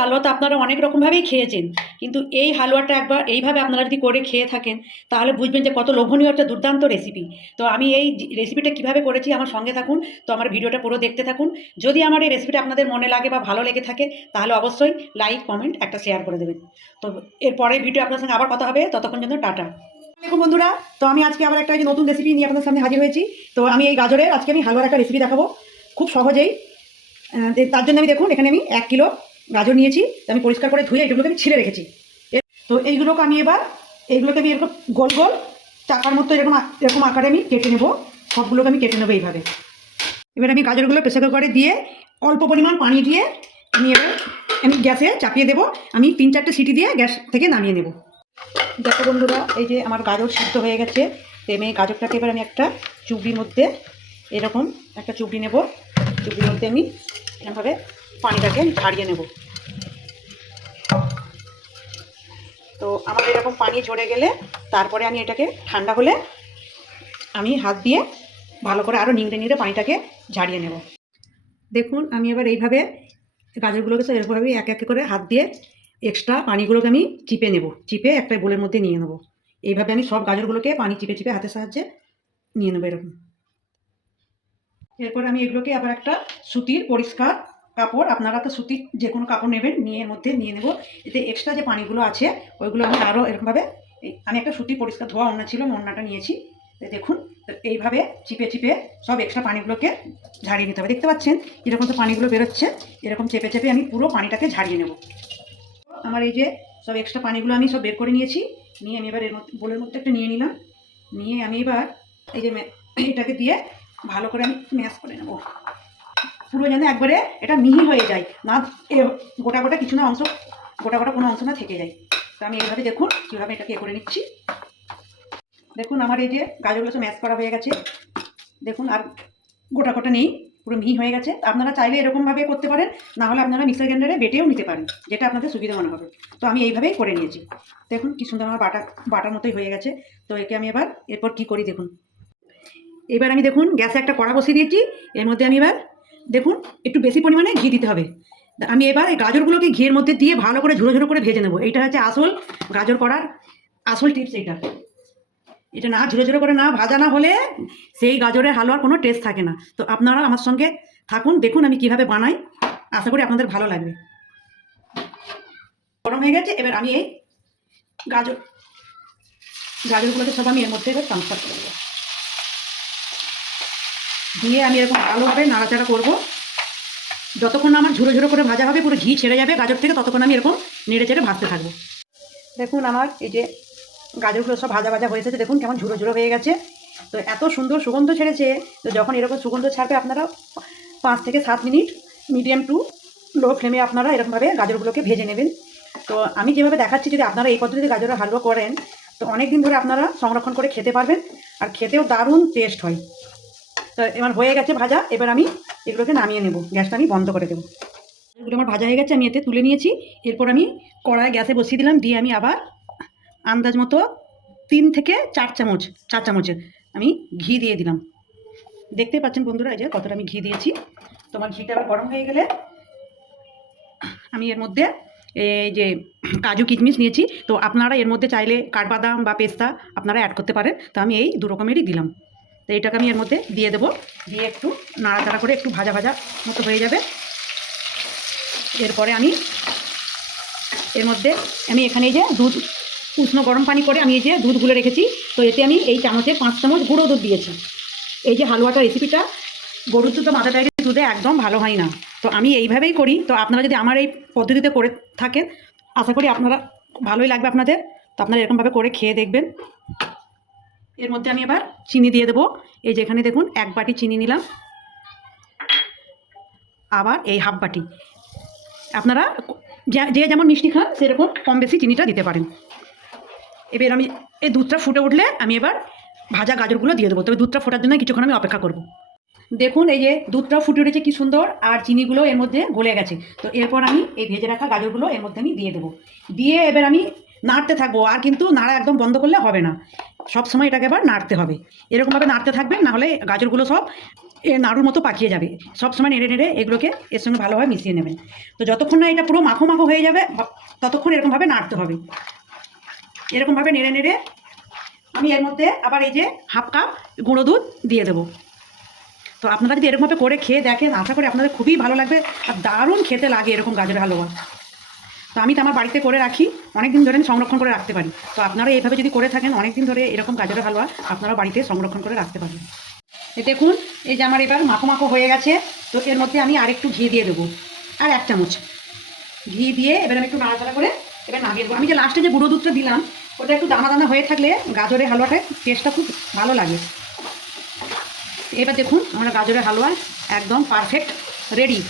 হালুয়া তো আপনারা অনেক রকমভাবেই খেয়েছেন, কিন্তু এই হালুয়াটা একবার এইভাবে আপনারা যদি করে খেয়ে থাকেন তাহলে বুঝবেন যে কত লোভনীয় একটা দুর্দান্ত রেসিপি। তো আমি এই রেসিপিটা কিভাবে করেছি আমার সঙ্গে থাকুন, তো আমার ভিডিওটা পুরো দেখতে থাকুন। যদি আমার এই রেসিপিটা আপনাদের মনে লাগে বা ভালো লেগে থাকে তাহলে অবশ্যই লাইক কমেন্ট একটা শেয়ার করে দেবেন। তো এরপরে ভিডিও আপনার সঙ্গে আবার কথা হবে, ততক্ষণ জন্য টাটা। দেখুন বন্ধুরা, তো আমি আজকে আবার একটা নতুন রেসিপি নিয়ে আপনাদের সামনে হাজির হয়েছি। তো আমি এই গাজরের আজকে আমি হালুয়ার একটা রেসিপি দেখাবো খুব সহজেই। তার জন্য আমি দেখুন এখানে আমি 1 কিলো গাজর নিয়েছি, আমি পরিষ্কার করে ধুয়ে এগুলোকে আমি ছিঁড়ে রেখেছি। তো এইগুলোকে আমি এরকম গোল গোল চাকার মতো এরকম এরকম আকারে আমি কেটে নেব। সবগুলোকে আমি কেটে নেবো এইভাবে। এবার আমি গাজরগুলো প্রেসার কুকারে দিয়ে অল্প পরিমাণ পানি দিয়ে আমি গ্যাসে চাপিয়ে দেবো। আমি 3-4টে সিটি দিয়ে গ্যাস থেকে নামিয়ে নেব। দেখো বন্ধুরা, এই যে আমার গাজর সিদ্ধ হয়ে গেছে। তো আমি গাজরটাকে এবার আমি একটা চুবড়ির মধ্যে এরকম একটা চুবড়ি নেব। চুবড়ির মধ্যে আমি এরকমভাবে পানিটাকে ঝাড়িয়ে নেব। তো আমার এরকম পানি ঝরে গেলে তারপরে আমি এটাকে ঠান্ডা হলে আমি হাত দিয়ে ভালো করে আরও নিংড়ে নিংড়ে পানিটাকে ঝাড়িয়ে নেব। দেখুন আমি এবার এইভাবে গাজরগুলোকে সব এরকমভাবে এক এক করে হাত দিয়ে এক্সট্রা পানিগুলোকে আমি চিপে নেব, চিপে একটা বোলের মধ্যে নিয়ে নেব। এইভাবে আমি সব গাজরগুলোকে পানি চিপে চিপে হাতের সাহায্যে নিয়ে নেবো এরকম। এরপর আমি এগুলোকে আবার একটা সুতির পরিষ্কার কাপড়, আপনারা তো সুতির যে কোনো কাপড় নেবেন, নিয়ে এর মধ্যে নিয়ে নেব। এতে এক্সট্রা যে পানিগুলো আছে ওইগুলো আমি আরও এরকমভাবে আমি একটা সুতির পরিষ্কার ধোয়া ওড়না ছিল, ওড়নাটা নিয়েছি। দেখুন এইভাবে চিপে চিপে সব এক্সট্রা পানিগুলোকে ঝাড়িয়ে নিতে হবে। দেখতে পাচ্ছেন কীরকম তো পানিগুলো বেরোচ্ছে, এরকম চেপে চেপে আমি পুরো পানিটাকে ঝাড়িয়ে নেব। আমার এই যে সব এক্সট্রা পানিগুলো আমি সব বের করে নিয়েছি, নিয়ে আমি এবার এর মধ্যে বোলের মধ্যে একটা নিয়ে নিলাম। নিয়ে আমি এবার এই যে এটাকে দিয়ে ভালো করে আমি ম্যাশ করে নেব, পুরো যেন একবারে এটা মিহি হয়ে যায়, না গোটা গোটা কিছু না অংশ, গোটা গোটা কোনো অংশ না থেকে যায়। তো আমি এইভাবে দেখুন কীভাবে এটাকে করে নিচ্ছি। দেখুন আমার এই যে গাজরগুলো সব ম্যাশ করা হয়ে গেছে, দেখুন আর গোটা গোটা নেই, পুরো মিহি হয়ে গেছে। আপনারা চাইলে এরকমভাবে করতে পারেন, না হলে আপনারা মিক্সার গ্রাইন্ডারে বেটেও নিতে পারেন, যেটা আপনাদের সুবিধা মনে হবে। তো আমি এইভাবেই করে নিয়েছি। দেখুন কি সুন্দর আমার বাটার মতোই হয়ে গেছে। তো একে আমি এরপর কি করি দেখুন। এবার আমি দেখুন গ্যাসে একটা কড়া বসিয়ে দিয়েছি, এর মধ্যে আমি এবার দেখুন একটু বেশি পরিমাণে ঘি দিতে হবে। আমি এবার এই গাজরগুলোকে ঘিয়ের মধ্যে দিয়ে ভালো করে ঝুড়ো ঝুড়ো করে ভেজে নেবো। এইটা হচ্ছে আসল গাজর করার আসল টিপস। এটা না ঝুড়ো ঝুড়ো করে না ভাজা না হলে সেই গাজরের হালুয়ার কোনো টেস্ট থাকে না। তো আপনারা আমার সঙ্গে থাকুন, দেখুন আমি কিভাবে বানাই, আশা করি আপনাদের ভালো লাগবে। গরম হয়ে গেছে, এবার আমি এই গাজরগুলোকে সব আমি এর মধ্যে এবার ট্রান্সফার করে দেবো। দিয়ে আমি এরকম ভালোভাবে নাড়াচাড়া করবো যতক্ষণ না আমার ঝুড়ো ঝুড়ো করে ভাজা হবে, পুরো ঘি ছেড়ে যাবে গাজর থেকে, ততক্ষণ আমি এরকম নেড়ে চেড়ে ভাজতে থাকবো। দেখুন আমার এই যে গাজরগুলো সব ভাজা ভাজা হয়ে এসেছে, দেখুন কেমন ঝুড়ো ঝুড়ো হয়ে গেছে। তো এত সুন্দর সুগন্ধ ছেড়েছে। তো যখন এরকম সুগন্ধ ছাড়বে আপনারা 5 থেকে 7 মিনিট মিডিয়াম টু লো ফ্লেমে আপনারা এরকমভাবে গাজরগুলোকে ভেজে নেবেন। তো আমি যেভাবে দেখাচ্ছি, যদি আপনারা এই পদ্ধতিতে গাজরের হালুয়া করেন তো অনেক দিন ধরে আপনারা সংরক্ষণ করে খেতে পারবেন, আর খেতেও দারুণ টেস্ট হয়। তো এবার হয়ে গেছে ভাজা, এবার আমি এগুলোকে নামিয়ে নেব, গ্যাসটা আমি বন্ধ করে দেবো। এগুলো আমার ভাজা হয়ে গেছে, আমি এতে তুলে নিয়েছি। এরপর আমি কড়াই গ্যাসে বসিয়ে দিলাম, দিয়ে আমি আবার আন্দাজ মতো 3 থেকে 4 চামচের আমি ঘি দিয়ে দিলাম। দেখতে পাচ্ছেন বন্ধুরা এই যে কতটা আমি ঘি দিয়েছি। তোমার ঘিটা আবার গরম হয়ে গেলে আমি এর মধ্যে এই যে কাজু কিশমিশ নিয়েছি, তো আপনারা এর মধ্যে চাইলে কাঠবাদাম বা পেস্তা আপনারা অ্যাড করতে পারেন। তো আমি এই 2 রকমেরই দিলাম। তো এইটাকে আমি এর মধ্যে দিয়ে দেবো, দিয়ে একটু নাড়াচাড়া করে একটু ভাজা ভাজা মতো হয়ে যাবে। এরপরে আমি এর মধ্যে এখানে এই যে দুধ, উষ্ণ গরম পানি করে আমি এই যে দুধ গুলে রেখেছি, তো এতে আমি এই চামচে 5 চামচ গুঁড়ো দুধ দিয়েছি। এই যে হালুয়াটা রেসিপিটা গরুর দুধ বা মাথা টাইপের দুধে একদম ভালো হয় না, তো আমি এইভাবেই করি। তো আপনারা যদি আমার এই পদ্ধতিতে করে থাকেন আশা করি আপনারা ভালোই লাগবে আপনাদের। তো আপনারা এরকমভাবে করে খেয়ে দেখবেন। এর মধ্যে আমি এবার চিনি দিয়ে দেবো। এই যে এখানে দেখুন 1 বাটি চিনি নিলাম, আবার এই হাফ বাটি। আপনারা যে যেমন মিষ্টি খান সেরকম কম বেশি চিনিটা দিতে পারেন। এবার আমি এই দুধটা ফুটে উঠলে আমি এবার ভাজা গাজরগুলো দিয়ে দেবো। তবে দুধটা ফোটার জন্য কিছুক্ষণ আমি অপেক্ষা করব। দেখুন এই যে দুধটাও ফুটে উঠেছে কি সুন্দর, আর চিনিগুলো এর মধ্যে গলে গেছে। তো এরপর আমি এই ভেজে রাখা গাজরগুলো এর মধ্যে আমি দিয়ে দেবো। দিয়ে এবার আমি নাড়তে থাকবো, আর কিন্তু নাড়া একদম বন্ধ করলে হবে না, সব সময় এটাকে আবার নাড়তে হবে। এরকমভাবে নাড়তে থাকবেন, নাহলে গাজরগুলো সব নাড়ুর মতো পাকিয়ে যাবে। সব সময় নেড়ে নেড়ে এগুলোকে এর সঙ্গে ভালোভাবে মিশিয়ে নেবেন। তো যতক্ষণ না এটা পুরো মাখো মাখো হয়ে যাবে ততক্ষণ এরকমভাবে নাড়তে হবে। এরকমভাবে নেড়ে নেড়ে আমি এর মধ্যে আবার এই যে হাফ কাপ গুঁড়ো দুধ দিয়ে দেবো। তো আপনারা যদি এরকমভাবে করে খেয়ে দেখেন, আশা করি আপনাদের খুবই ভালো লাগবে, আর দারুণ খেতে লাগে এরকম গাজরের হালুয়া। তো আমি তো আমার বাড়িতে করে রাখি, অনেক দিন ধরে আমি সংরক্ষণ করে রাখতে পারি। তো আপনারা এইভাবে যদি করে থাকেন অনেক দিন ধরে এরকম গাজরের হালুয়া আপনারা বাড়িতে সংরক্ষণ করে রাখতে পারবেন। দেখুন এই যে আমার এবার মাখো মাখো হয়ে গেছে। তো এর মধ্যে আমি আর একটু ঘি দিয়ে দেবো, আর 1 চামচ ঘি দিয়ে এবার আমি একটু নাড়াচাড়া করে এবার নামিয়ে দেবো। আমি যে লাস্টে যে গুঁড়ো দুধটা দিলাম ওটা একটু দানা দানা হয়ে থাকলে গাজরের হালুয়াটার টেস্টটা খুব ভালো লাগে। এবার দেখুন আমার গাজরের হালুয়া একদম পারফেক্ট রেডি।